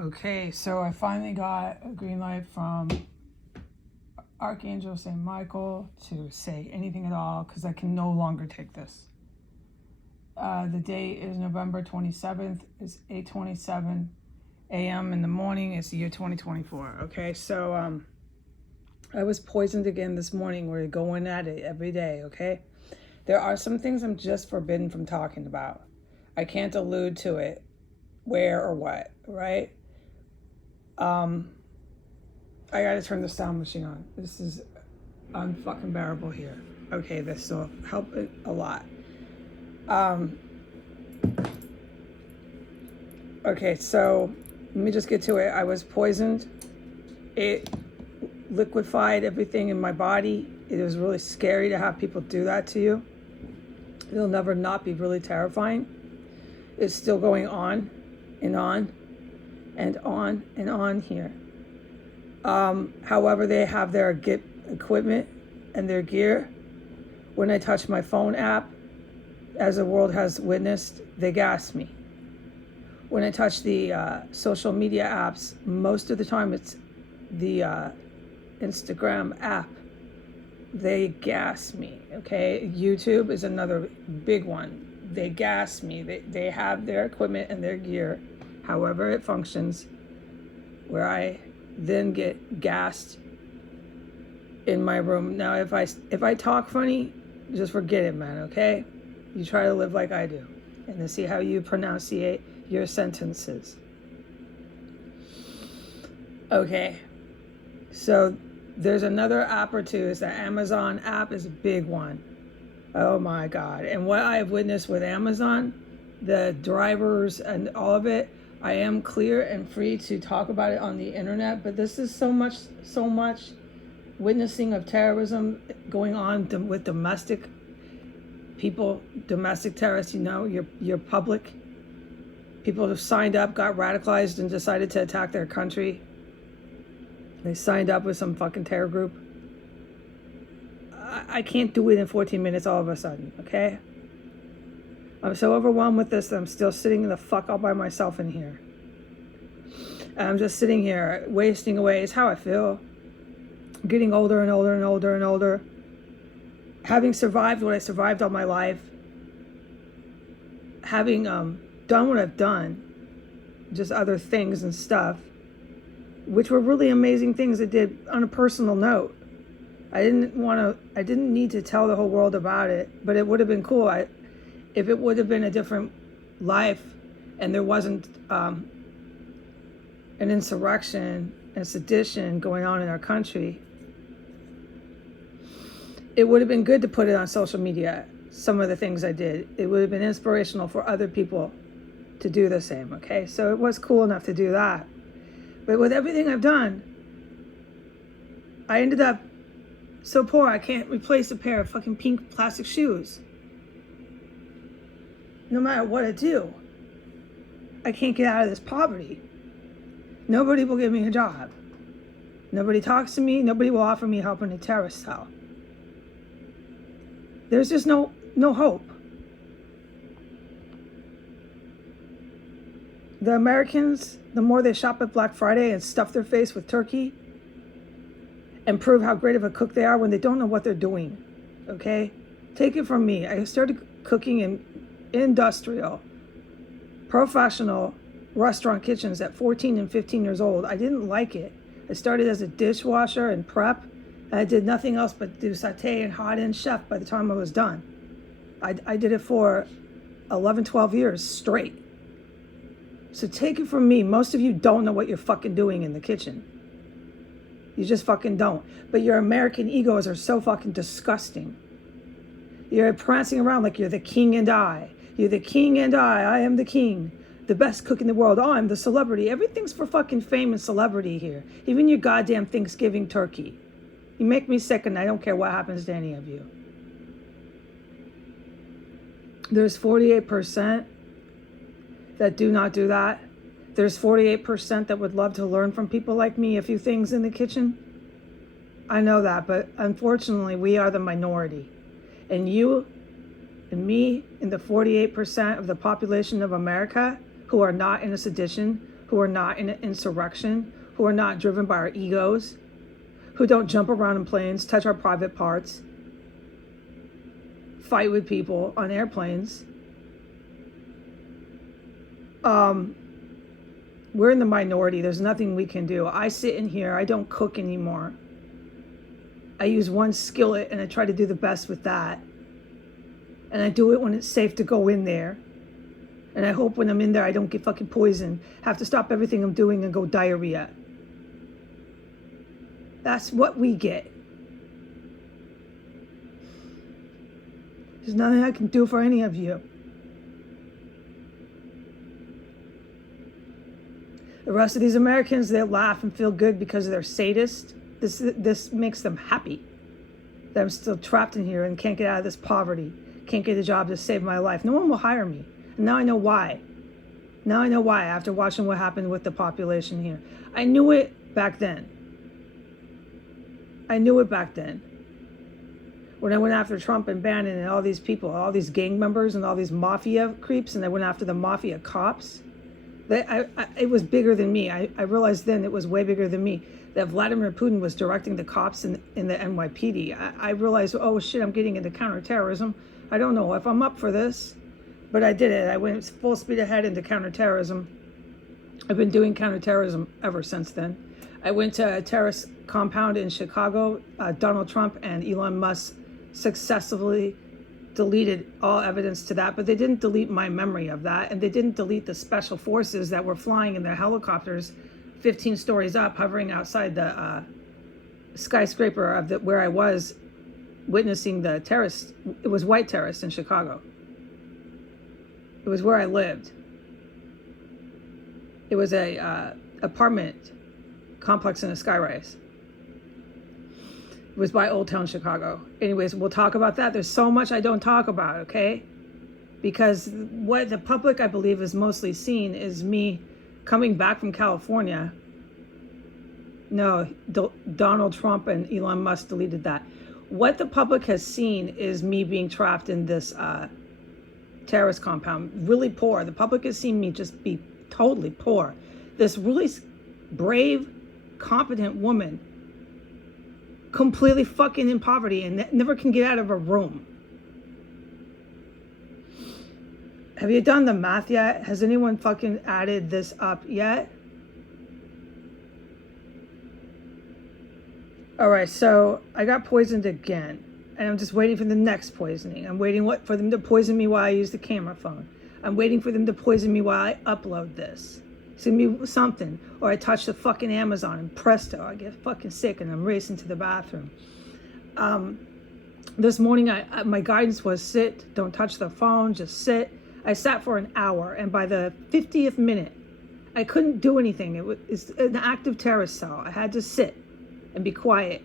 Okay, so I finally got a green light from Archangel St. Michael to say anything at all because I can no longer take this. The date is November 27th. It's 8:27 a.m. in the morning. It's the year 2024. Okay, so I was poisoned again this morning. We're going at it every day, okay? There are some things I'm just forbidden from talking about. I can't allude to it, where or what, right? I gotta turn the sound machine on. This is unfucking bearable here. Okay, this will help it a lot. Okay, so let me just get to it. I was poisoned. It liquefied everything in my body. It was really scary to have people do that to you. It'll never not be really terrifying. It's still going on and on and on and on here. However, they have their equipment and their gear. When I touch my phone app, as the world has witnessed, they gas me. When I touch the social media apps, most of the time it's the Instagram app. They gas me, okay? YouTube is another big one. They gas me. They have their equipment and their gear, however it functions, where I then get gassed in my room. Now, if I talk funny, just forget it, man, okay? You try to live like I do and to see how you pronunciate your sentences. Okay, so there's another app or two. It's the Amazon app is a big one. Oh my God. And what I've witnessed with Amazon, the drivers and all of it, I am clear and free to talk about it on the internet, but this is so much witnessing of terrorism going on with domestic people, domestic terrorists, you know, your public. People have signed up, got radicalized, and decided to attack their country. They signed up with some fucking terror group. I can't do it in 14 minutes all of a sudden, okay? I'm so overwhelmed with this that I'm still sitting the fuck all by myself in here. And I'm just sitting here wasting away. It's how I feel. Getting older and older and older and older. Having survived what I survived all my life. Having done what I've done. Just other things and stuff. Which were really amazing things I did on a personal note. I didn't need to tell the whole world about it, but it would have been cool. If it would have been a different life and there wasn't an insurrection and sedition going on in our country, it would have been good to put it on social media, some of the things I did. It would have been inspirational for other people to do the same, okay? So it was cool enough to do that. But with everything I've done, I ended up so poor I can't replace a pair of fucking pink plastic shoes. No matter what I do, I can't get out of this poverty. Nobody will give me a job. Nobody talks to me. Nobody will offer me help in a terrorist cell. There's just no hope. The Americans, the more they shop at Black Friday and stuff their face with turkey and prove how great of a cook they are when they don't know what they're doing, okay? Take it from me. I started cooking in industrial, professional restaurant kitchens at 14 and 15 years old. I didn't like it. I started as a dishwasher and prep, and I did nothing else but do saute and hot end chef by the time I was done. I did it for 11, 12 years straight. So take it from me. Most of you don't know what you're fucking doing in the kitchen. You just fucking don't. But your American egos are so fucking disgusting. You're prancing around like you're the king and I. You're the king and I am the king. The best cook in the world. Oh, I'm the celebrity. Everything's for fucking fame and celebrity here. Even your goddamn Thanksgiving turkey. You make me sick and I don't care what happens to any of you. There's 48% that do not do that. There's 48% that would love to learn from people like me a few things in the kitchen. I know that, but unfortunately, we are the minority. And you and me and the 48% of the population of America who are not in a sedition, who are not in an insurrection, who are not driven by our egos, who don't jump around in planes, touch our private parts, fight with people on airplanes. We're in the minority. There's nothing we can do. I sit in here. I don't cook anymore. I use one skillet and I try to do the best with that. And I do it when it's safe to go in there. And I hope when I'm in there, I don't get fucking poisoned. Have to stop everything I'm doing and go diarrhea. That's what we get. There's nothing I can do for any of you. The rest of these Americans, they laugh and feel good because they're sadists. This makes them happy that I'm still trapped in here and can't get out of this poverty. Can't get a job to save my life. No one will hire me. And now I know why. Now I know why after watching what happened with the population here. I knew it back then. I knew it back then. When I went after Trump and Bannon and all these people, all these gang members and all these mafia creeps, and I went after the mafia cops, it was bigger than me. I realized then it was way bigger than me. That Vladimir Putin was directing the cops in the NYPD. I realized, oh shit, I'm getting into counterterrorism. I don't know if I'm up for this, but I did it. I went full speed ahead into counterterrorism. I've been doing counterterrorism ever since then. I went to a terrorist compound in Chicago. Donald Trump and Elon Musk successfully deleted all evidence to that, but they didn't delete my memory of that, and they didn't delete the special forces that were flying in their helicopters 15 stories up, hovering outside the skyscraper of where I was witnessing the terrorists. It was white terrorists in Chicago. It was where I lived. It was a apartment complex in a skyrise. It was by Old Town Chicago. Anyways, we'll talk about that. There's so much I don't talk about, okay? Because what the public, I believe, is mostly seen is me coming back from California. No, Donald Trump and Elon Musk deleted that. What the public has seen is me being trapped in this terrorist compound, really poor. The public has seen me just be totally poor. This really brave, competent woman, completely fucking in poverty and never can get out of her room. Have you done the math yet? Has anyone fucking added this up yet? All right, so I got poisoned again, and I'm just waiting for the next poisoning. I'm waiting for them to poison me while I use the camera phone. I'm waiting for them to poison me while I upload this. It's gonna be something. Or I touch the fucking Amazon and presto, I get fucking sick and I'm racing to the bathroom. This morning, my guidance was sit, don't touch the phone, just sit. I sat for an hour, and by the 50th minute, I couldn't do anything. It's an active terrorist cell. I had to sit and be quiet.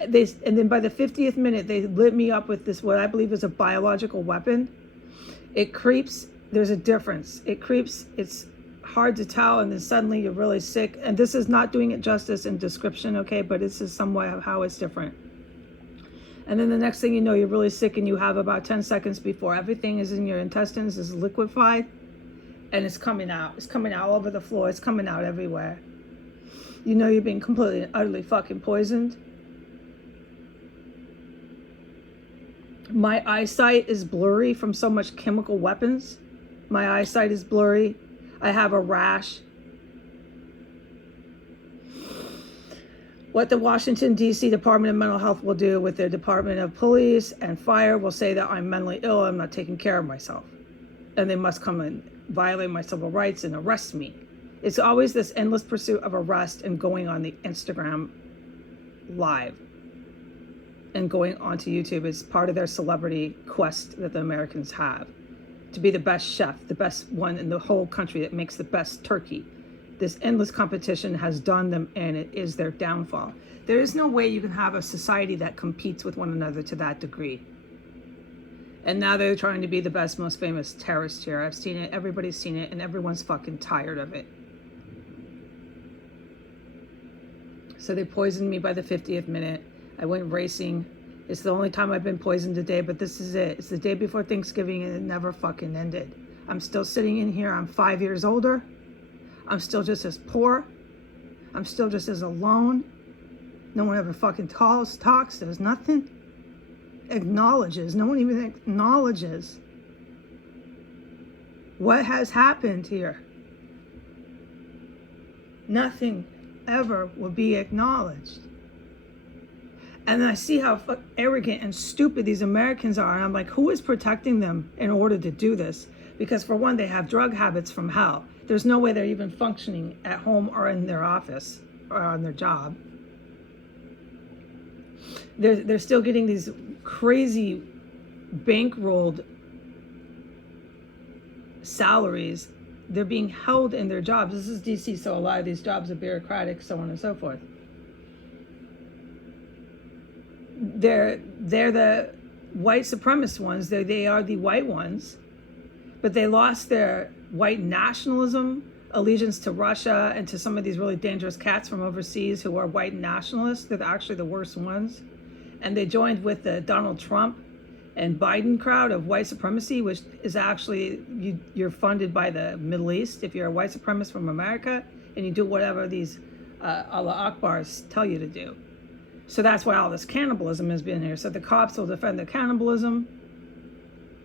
And then by the 50th minute, they lit me up with this, what I believe is a biological weapon. It creeps. There's a difference. It creeps. It's hard to tell, and then suddenly you're really sick. And this is not doing it justice in description, okay? But this is somewhat of how it's different. And then the next thing you know, you're really sick, and you have about 10 seconds before everything is in your intestines is liquefied, and it's coming out. It's coming out all over the floor. It's coming out everywhere. You know you're being completely and utterly fucking poisoned. My eyesight is blurry from so much chemical weapons. My eyesight is blurry. I have a rash. What the Washington, D.C. Department of Mental Health will do with their Department of Police and Fire will say that I'm mentally ill, I'm not taking care of myself. And they must come and violate my civil rights and arrest me. It's always this endless pursuit of arrest and going on the Instagram live and going onto YouTube is part of their celebrity quest that the Americans have. To be the best chef, the best one in the whole country that makes the best turkey. This endless competition has done them, and it is their downfall. There is no way you can have a society that competes with one another to that degree. And now they're trying to be the best, most famous terrorist here. I've seen it, everybody's seen it, and everyone's fucking tired of it. So they poisoned me by the 50th minute. I went racing. It's the only time I've been poisoned today, but this is it. It's the day before Thanksgiving, and it never fucking ended. I'm still sitting in here. I'm 5 years older. I'm still just as poor. I'm still just as alone. No one ever fucking talks, does nothing. Acknowledges. No one even acknowledges what has happened here. Nothing ever will be acknowledged. And then I see how arrogant and stupid these Americans are. And I'm like, who is protecting them in order to do this? Because for one, they have drug habits from hell. There's no way they're even functioning at home or in their office or on their job. They're still getting these crazy bankrolled salaries. They're being held in their jobs. This is DC, so a lot of these jobs are bureaucratic, so on and so forth. They're the white supremacist ones. They are the white ones, but they lost their white nationalism, allegiance to Russia, and to some of these really dangerous cats from overseas who are white nationalists. They're actually the worst ones. And they joined with the Donald Trump and Biden crowd of white supremacy, which is actually, you're funded by the Middle East if you're a white supremacist from America, and you do whatever these Allah Akbars tell you to do. So that's why all this cannibalism has been here. So the cops will defend the cannibalism.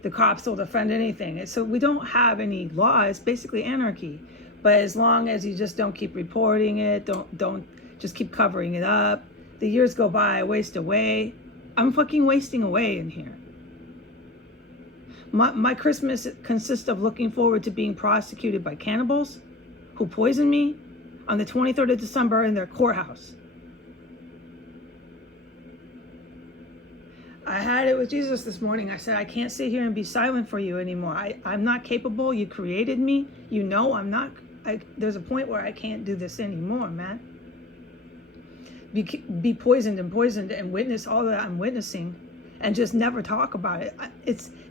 The cops will defend anything. So we don't have any law. It's basically anarchy. But as long as you just don't keep reporting it, don't just keep covering it up. The years go by, I waste away. I'm fucking wasting away in here. My Christmas consists of looking forward to being prosecuted by cannibals who poisoned me on the 23rd of December in their courthouse. I had it with Jesus this morning. I said, I can't sit here and be silent for you anymore. I'm not capable. You created me. You know I'm not. There's a point where I can't do this anymore, man. Be poisoned and witness all that I'm witnessing and just never talk about it.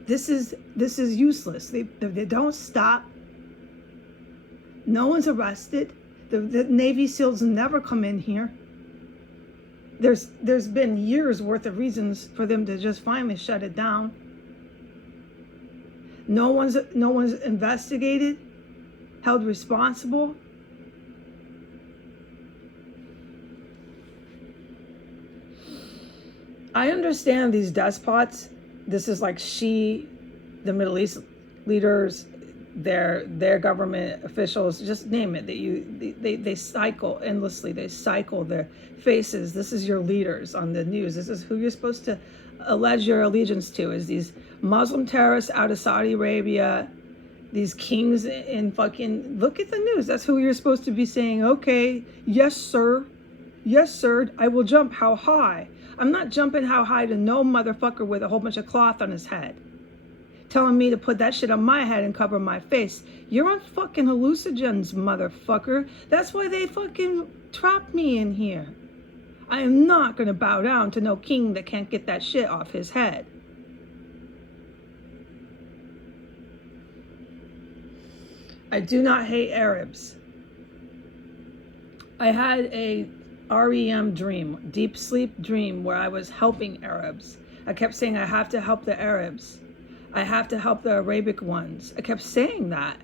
This is useless. They don't stop. No one's arrested. The Navy SEALs never come in here. There's been years worth of reasons for them to just finally shut it down. No one's investigated, held responsible. I understand these despots. This is like the Middle East leaders, their government officials, just name it. They cycle endlessly. They cycle their faces. This is your leaders on the news. This is who you're supposed to allege your allegiance to, is these Muslim terrorists out of Saudi Arabia, these kings in fucking, look at the news. That's who you're supposed to be saying, okay, yes, sir. Yes, sir. I will jump how high. I'm not jumping how high to no motherfucker with a whole bunch of cloth on his head, telling me to put that shit on my head and cover my face. You're on fucking hallucinogens, motherfucker. That's why they fucking trapped me in here. I am not going to bow down to no king that can't get that shit off his head. I do not hate Arabs. I had a REM dream, deep sleep dream, where I was helping Arabs. I kept saying, I have to help the Arabs. I have to help the Arabic ones. I kept saying that.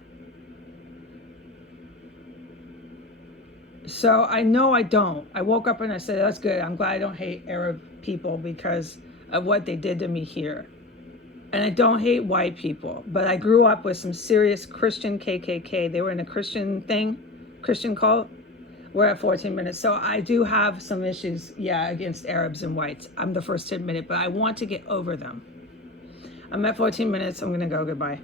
So I know I don't. I woke up and I said, that's good. I'm glad I don't hate Arab people because of what they did to me here. And I don't hate white people, but I grew up with some serious Christian KKK. They were in a Christian cult. We're at 14 minutes. So I do have some issues, against Arabs and whites. I'm the first to admit it, but I want to get over them. I'm at 14 minutes. I'm going to go. Goodbye.